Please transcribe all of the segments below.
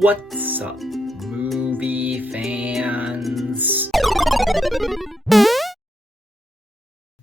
What's up, movie fans?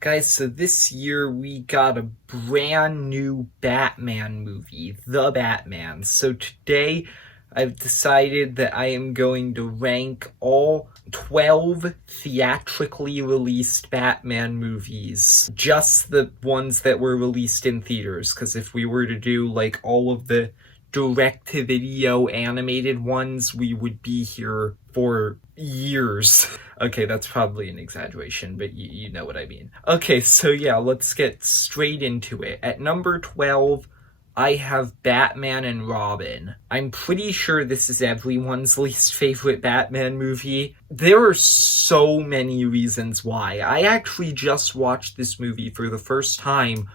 Guys, so this year we got a brand new Batman movie, The Batman. So today I've decided that I am going to rank all 12 theatrically released Batman movies. Just the ones that were released in theaters, because if we were to do like all of the direct-to-video animated ones, we would be here for years. Okay, that's probably an exaggeration, but you know what I mean. Okay, so yeah, let's get straight into it. At number 12, I have Batman and Robin. I'm pretty sure this is everyone's least favorite Batman movie. There are so many reasons why. I actually just watched this movie for the first time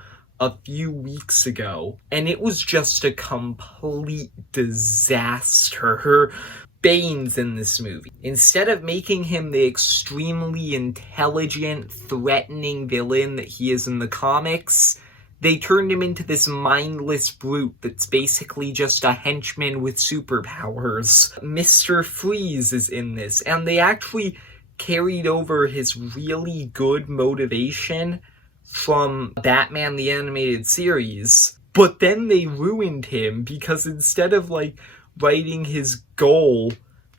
a few weeks ago, and it was just a complete disaster. Bane's in this movie. Instead of making him the extremely intelligent, threatening villain that he is in the comics, they turned him into this mindless brute that's basically just a henchman with superpowers. Mr. Freeze is in this, and they actually carried over his really good motivation from Batman the Animated Series, but then they ruined him because instead of writing his goal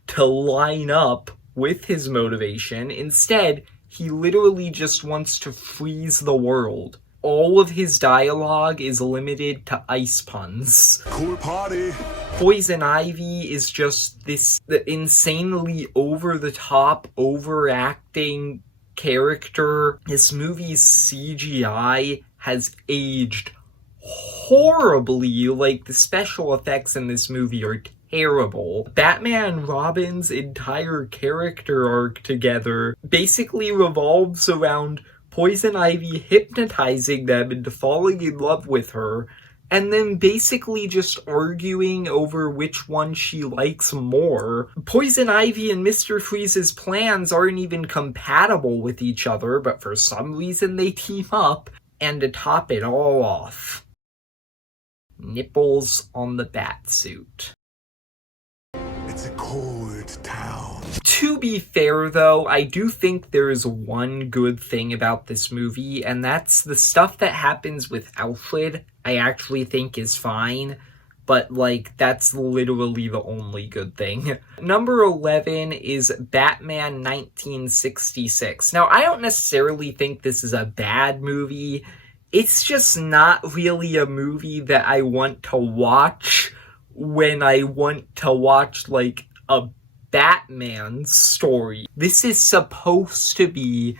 to line up with his motivation, instead he literally just wants to freeze the world. All of his dialogue is limited to ice puns. Cool party. Poison Ivy is just this insanely over-the-top, overacting character. This movie's CGI has aged horribly. The special effects in this movie are terrible. Batman and Robin's entire character arc together basically revolves around Poison Ivy hypnotizing them into falling in love with her, and then basically just arguing over which one she likes more. Poison Ivy and Mr. Freeze's plans aren't even compatible with each other, but for some reason they team up. And to top it all off, nipples on the Batsuit. It's a cold town. To be fair, though, I do think there is one good thing about this movie, and that's the stuff that happens with Alfred, I actually think is fine, but, that's literally the only good thing. Number 11 is Batman 1966. Now, I don't necessarily think this is a bad movie. It's just not really a movie that I want to watch when I want to watch, a Batman story. This is supposed to be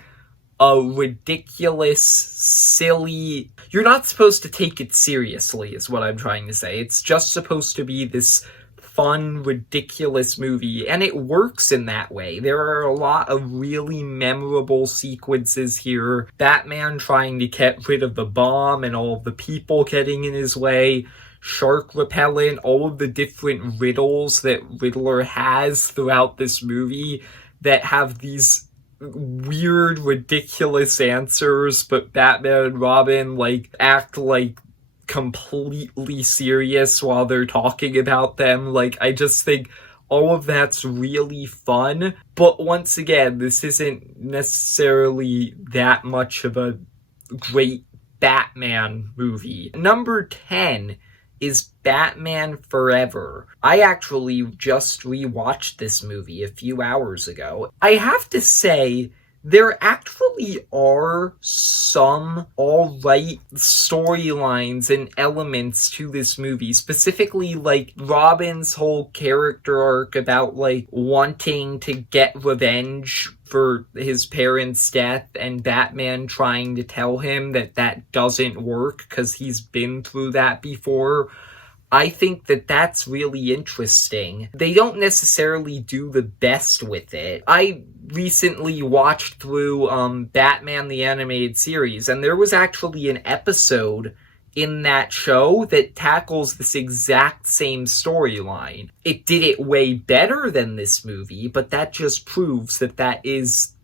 a ridiculous, silly... You're not supposed to take it seriously, is what I'm trying to say. It's just supposed to be this fun, ridiculous movie, and it works in that way. There are a lot of really memorable sequences here. Batman trying to get rid of the bomb and all of the people getting in his way. Shark repellent, all of the different riddles that Riddler has throughout this movie that have these weird, ridiculous answers, but Batman and Robin, act completely serious while they're talking about them. I just think all of that's really fun. But once again, this isn't necessarily that much of a great Batman movie. Number 10 is Batman Forever. I actually just rewatched this movie a few hours ago. I have to say, there actually are some alright storylines and elements to this movie, specifically Robin's whole character arc about wanting to get revenge for his parents' death, and Batman trying to tell him that that doesn't work because he's been through that before. I think that that's really interesting. They don't necessarily do the best with it. I recently watched through Batman the Animated Series, and there was actually an episode in that show that tackles this exact same storyline. It did it way better than this movie, but that just proves that that is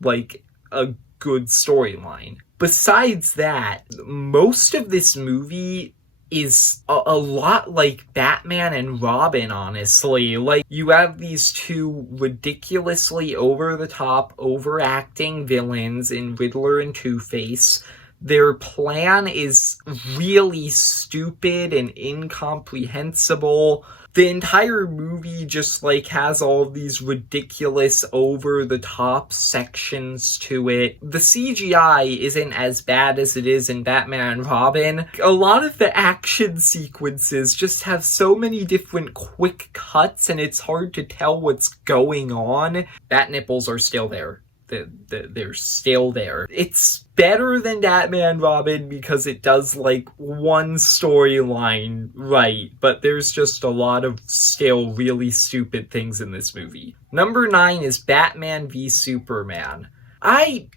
a good storyline. Besides that, most of this movie is a lot like Batman and Robin, honestly. Like, you have these two ridiculously over-the-top, overacting villains in Riddler and Two-Face. Their plan is really stupid and incomprehensible. The entire movie just, like, has all of these ridiculous, over-the-top sections to it. The CGI isn't as bad as it is in Batman and Robin. A lot of the action sequences just have so many different quick cuts, and it's hard to tell what's going on. Bat nipples are still there. They're still there. It's better than Batman Robin because it does, like, one storyline right, but there's just a lot of still really stupid things in this movie. Number 9 is Batman v Superman. I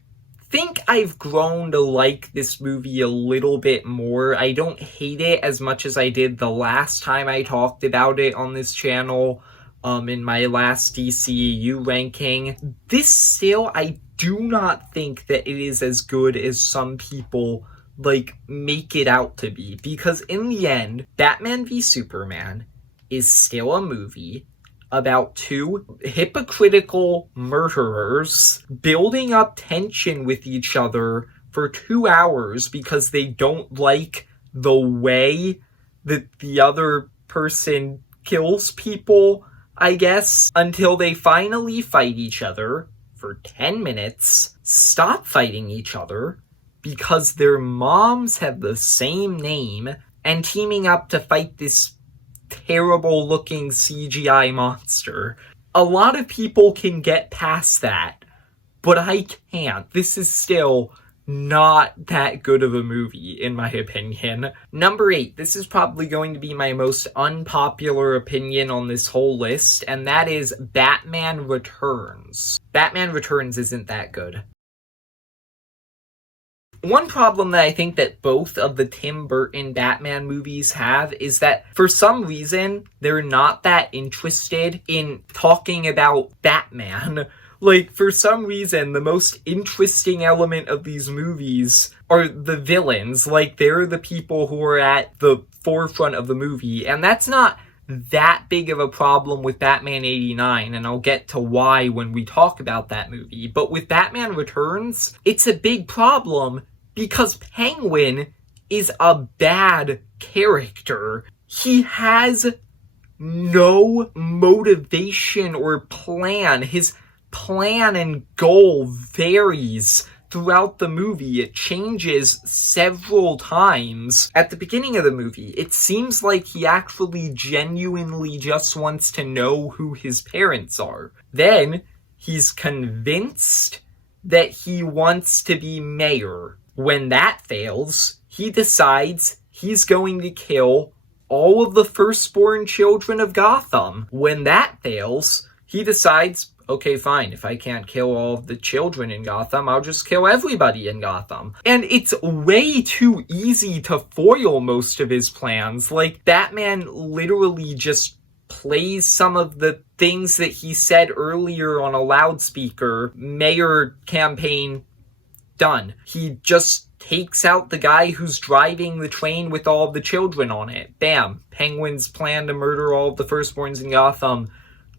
think I've grown to like this movie a little bit more. I don't hate it as much as I did the last time I talked about it on this channel. In my last DCEU ranking. This still, I do not think that it is as good as some people, like, make it out to be. Because in the end, Batman v Superman is still a movie about two hypocritical murderers building up tension with each other for 2 hours because they don't like the way that the other person kills people, I guess, until they finally fight each other for 10 minutes, stop fighting each other because their moms have the same name, and teaming up to fight this terrible looking CGI monster. A lot of people can get past that, but I can't. This is still not that good of a movie, in my opinion. Number 8, this is probably going to be my most unpopular opinion on this whole list, and that is Batman Returns. Batman Returns isn't that good. One problem that I think that both of the Tim Burton Batman movies have is that for some reason, they're not that interested in talking about Batman. Like, for some reason, the most interesting element of these movies are the villains. Like, they're the people who are at the forefront of the movie. And that's not that big of a problem with Batman 89, and I'll get to why when we talk about that movie. But with Batman Returns, it's a big problem because Penguin is a bad character. He has no motivation or plan. His plan and goal varies throughout the movie. It changes several times. At the beginning of the movie, it seems like he actually genuinely just wants to know who his parents are. Then, he's convinced that he wants to be mayor. When that fails, he decides he's going to kill all of the firstborn children of Gotham. When that fails, he decides, okay, fine, if I can't kill all of the children in Gotham, I'll just kill everybody in Gotham. And it's way too easy to foil most of his plans. Like, Batman literally just plays some of the things that he said earlier on a loudspeaker. Mayor campaign, done. He just takes out the guy who's driving the train with all of the children on it. Bam. Penguin's plan to murder all of the firstborns in Gotham,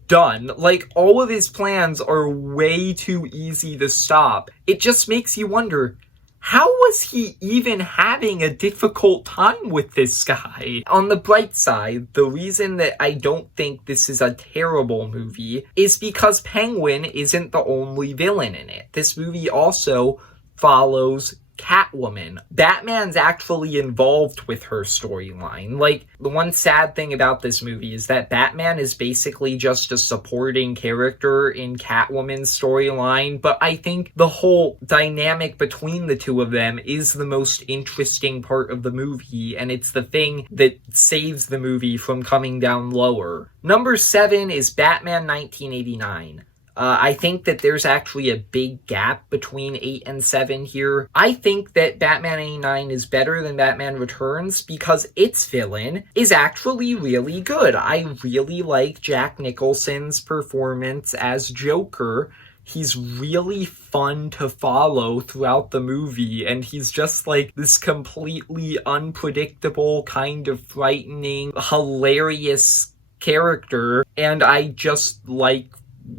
done. Like, all of his plans are way too easy to stop. It just makes you wonder, how was he even having a difficult time with this guy? On the bright side, the reason that I don't think this is a terrible movie is because Penguin isn't the only villain in it. This movie also follows Catwoman. Batman's actually involved with her storyline. Like, the one sad thing about this movie is that Batman is basically just a supporting character in Catwoman's storyline, but I think the whole dynamic between the two of them is the most interesting part of the movie, and it's the thing that saves the movie from coming down lower. Number 7 is Batman 1989. I think that there's actually a big gap between 8 and 7 here. I think that Batman 89 is better than Batman Returns because its villain is actually really good. I really like Jack Nicholson's performance as Joker. he's really fun to follow throughout the movie, and he's just like this completely unpredictable, kind of frightening, hilarious character, and I just like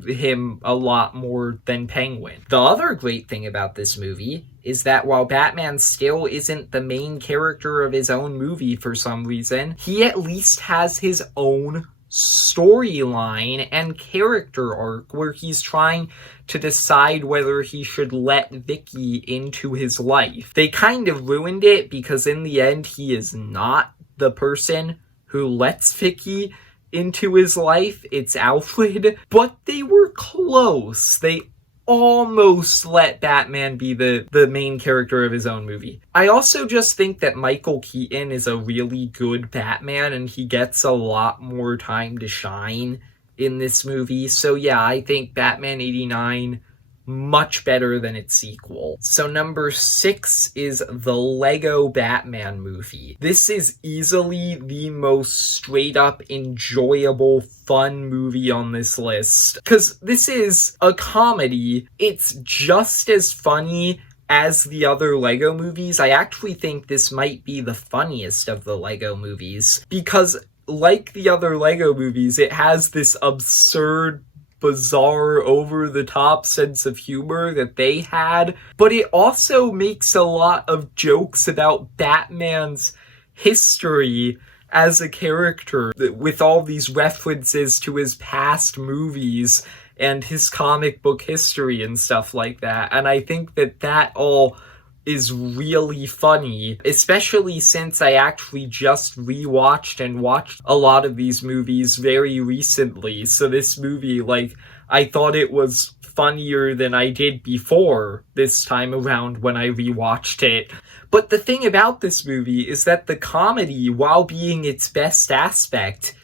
him a lot more than Penguin. The other great thing about this movie is that while Batman still isn't the main character of his own movie for some reason, he at least has his own storyline and character arc where he's trying to decide whether he should let Vicky into his life. They kind of ruined it because in the end he is not the person who lets Vicky into his life. It's Alfred, but they were close. They almost let Batman be the main character of his own movie. I also just think that Michael Keaton is a really good Batman, and he gets a lot more time to shine in this movie. So yeah, I think Batman 89 much better than its sequel. So number 6 is the Lego Batman movie. This is easily the most straight up enjoyable, fun movie on this list. Because this is a comedy. It's just as funny as the other Lego movies. I actually think this might be the funniest of the Lego movies. Because like the other Lego movies, it has this absurd, bizarre, over-the-top sense of humor that they had, but it also makes a lot of jokes about Batman's history as a character, with all these references to his past movies and his comic book history and stuff like that, and I think that all is really funny, especially since I actually just rewatched and watched a lot of these movies very recently. So this movie, like, I thought it was funnier than I did before this time around when I rewatched it. But the thing about this movie is that the comedy, while being its best aspect,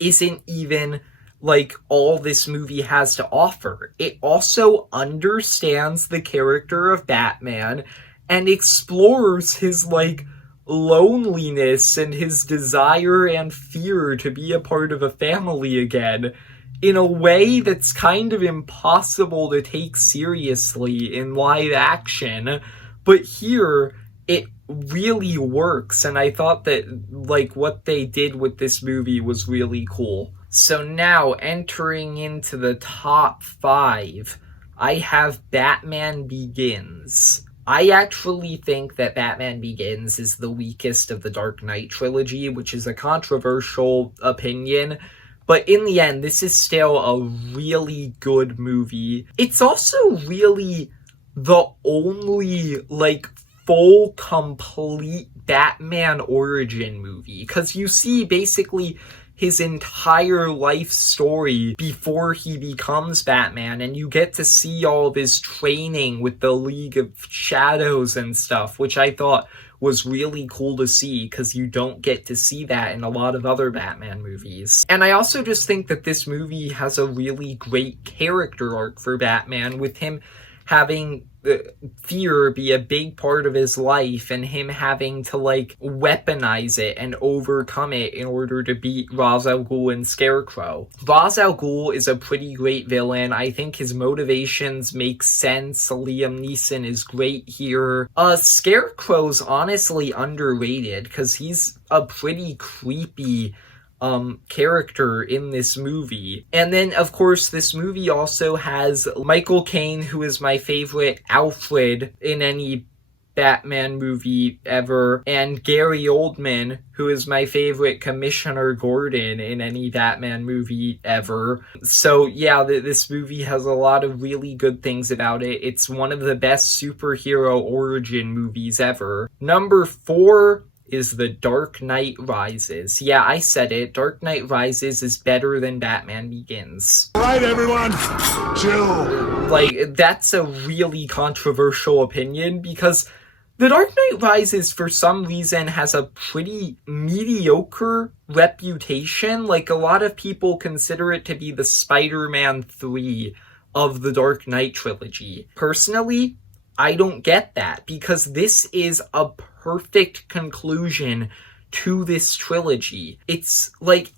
isn't even like all this movie has to offer. It also understands the character of Batman and explores his, like, loneliness and his desire and fear to be a part of a family again in a way that's kind of impossible to take seriously in live action. But here, it really works, and I thought that, like, what they did with this movie was really cool. So now, entering into the top 5, I have Batman Begins. I actually think that Batman Begins is the weakest of the Dark Knight trilogy, which is a controversial opinion, but in the end, this is still a really good movie. It's also really the only, like, full, complete Batman origin movie, because you see basically his entire life story before he becomes Batman, and you get to see all of his training with the League of Shadows and stuff, which I thought was really cool to see, because you don't get to see that in a lot of other Batman movies. And I also just think that this movie has a really great character arc for Batman, with him having fear be a big part of his life, and him having to, like, weaponize it and overcome it in order to beat Ra's al Ghul and Scarecrow. Ra's al Ghul is a pretty great villain. I think his motivations make sense. Liam Neeson is great here. Scarecrow's honestly underrated, because he's a pretty creepy character in this movie. And then, of course, this movie also has Michael Caine, who is my favorite Alfred in any Batman movie ever, and Gary Oldman, who is my favorite Commissioner Gordon in any Batman movie ever. So yeah, this movie has a lot of really good things about it. It's one of the best superhero origin movies ever. Number 4 is The Dark Knight Rises. Yeah, I said it. Dark Knight Rises is better than Batman Begins. All right, everyone, chill. Like, that's a really controversial opinion, because The Dark Knight Rises, for some reason, has a pretty mediocre reputation. Like, a lot of people consider it to be the Spider-Man 3 of the Dark Knight trilogy. Personally, I don't get that, because this is a perfect conclusion to this trilogy. Its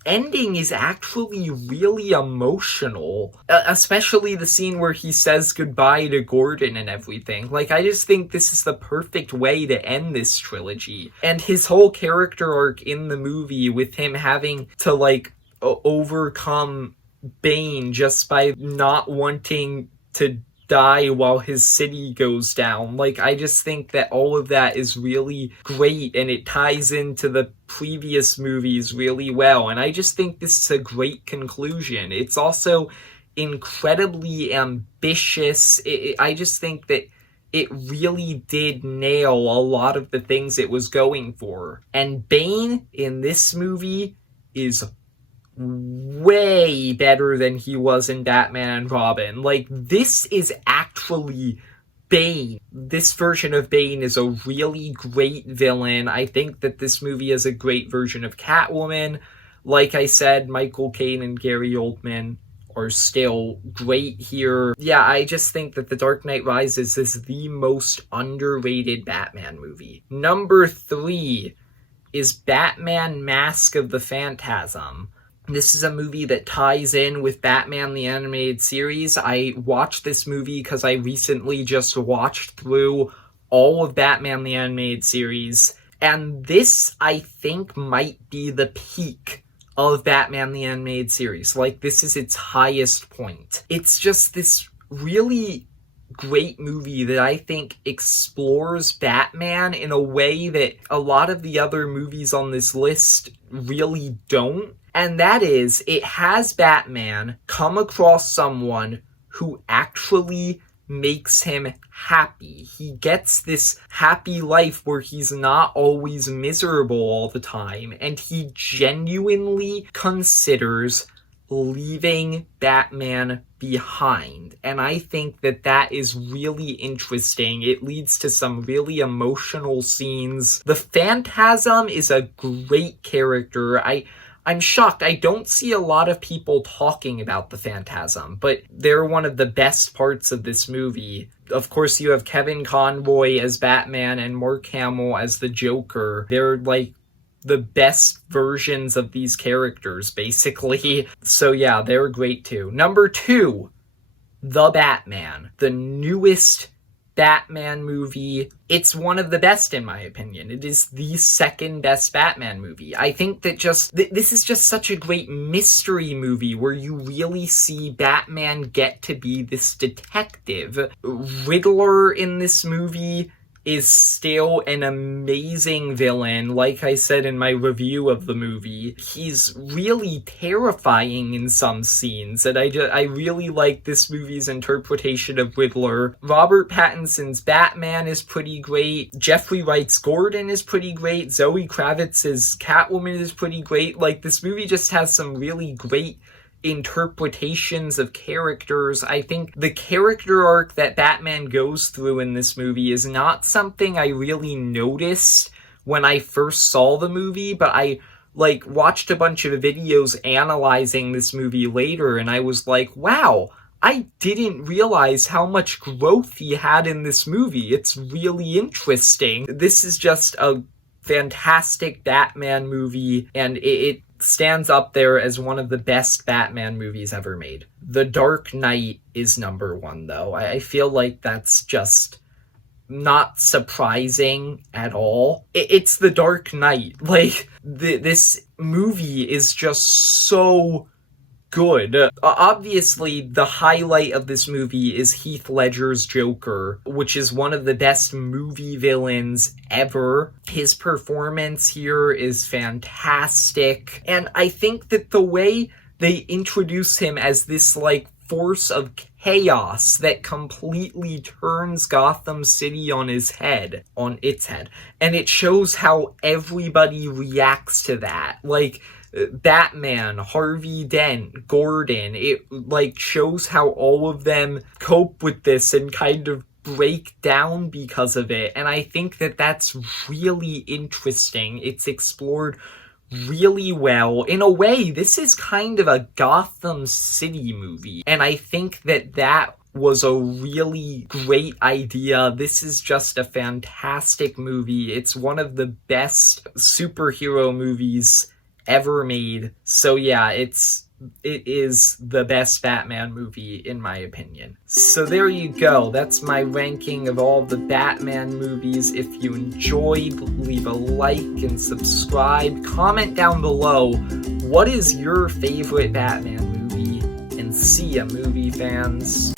ending is actually really emotional, especially the scene where he says goodbye to Gordon and everything. I just think this is the perfect way to end this trilogy. And his whole character arc in the movie, with him having to overcome Bane just by not wanting to die while his city goes down. I just think that all of that is really great, and it ties into the previous movies really well. And I just think this is a great conclusion. It's also incredibly ambitious. I just think that it really did nail a lot of the things it was going for. And Bane in this movie is way better than he was in Batman and Robin. This is actually Bane. This version of Bane is a really great villain. I think that this movie is a great version of Catwoman. Like I said, Michael Caine and Gary Oldman are still great here. Yeah, I just think that The Dark Knight Rises is the most underrated Batman movie. Number 3 is Batman Mask of the Phantasm. This is a movie that ties in with Batman the Animated Series. I watched this movie because I recently just watched through all of Batman the Animated Series. And this, I think, might be the peak of Batman the Animated Series. This is its highest point. It's just this really great movie that I think explores Batman in a way that a lot of the other movies on this list really don't. And that is, it has Batman come across someone who actually makes him happy. He gets this happy life where he's not always miserable all the time, and he genuinely considers leaving Batman behind. And I think that that is really interesting. It leads to some really emotional scenes. The Phantasm is a great character. I'm shocked. I don't see a lot of people talking about the Phantasm, but they're one of the best parts of this movie. Of course, you have Kevin Conroy as Batman and Mark Hamill as the Joker. They're the best versions of these characters, basically. So yeah, they're great too. Number 2, The Batman, the newest Batman movie. It's one of the best, in my opinion. It is the second best Batman movie. I think that this is just such a great mystery movie where you really see Batman get to be this detective. Riddler in this movie is still an amazing villain. Like I said in my review of the movie, he's really terrifying in some scenes, and I really like this movie's interpretation of Riddler. Robert Pattinson's Batman is pretty great. Jeffrey Wright's Gordon is pretty great. Zoe Kravitz's Catwoman is pretty great. This movie just has some really great interpretations of characters. I think the character arc that Batman goes through in this movie is not something I really noticed when I first saw the movie, but I watched a bunch of videos analyzing this movie later, and I was like, wow, I didn't realize how much growth he had in this movie. It's really interesting. This is just a fantastic Batman movie, and it stands up there as one of the best Batman movies ever made. The Dark Knight is number 1, though. I feel like that's just not surprising at all. It's The Dark Knight. This movie is just so good. Obviously, the highlight of this movie is Heath Ledger's Joker, which is one of the best movie villains ever. His performance here is fantastic, and I think that the way they introduce him as this force of chaos that completely turns Gotham City on its head, and it shows how everybody reacts to that. Batman, Harvey Dent, Gordon, it shows how all of them cope with this and kind of break down because of it. And I think that that's really interesting. It's explored really well. In a way, this is kind of a Gotham City movie, and I think that was a really great idea. This is just a fantastic movie. It's one of the best superhero movies ever made. So yeah, it is the best Batman movie in my opinion. So there you go. That's my ranking of all the Batman movies. If you enjoyed, leave a like and subscribe. Comment down below, what is your favorite Batman movie? And see ya, movie fans.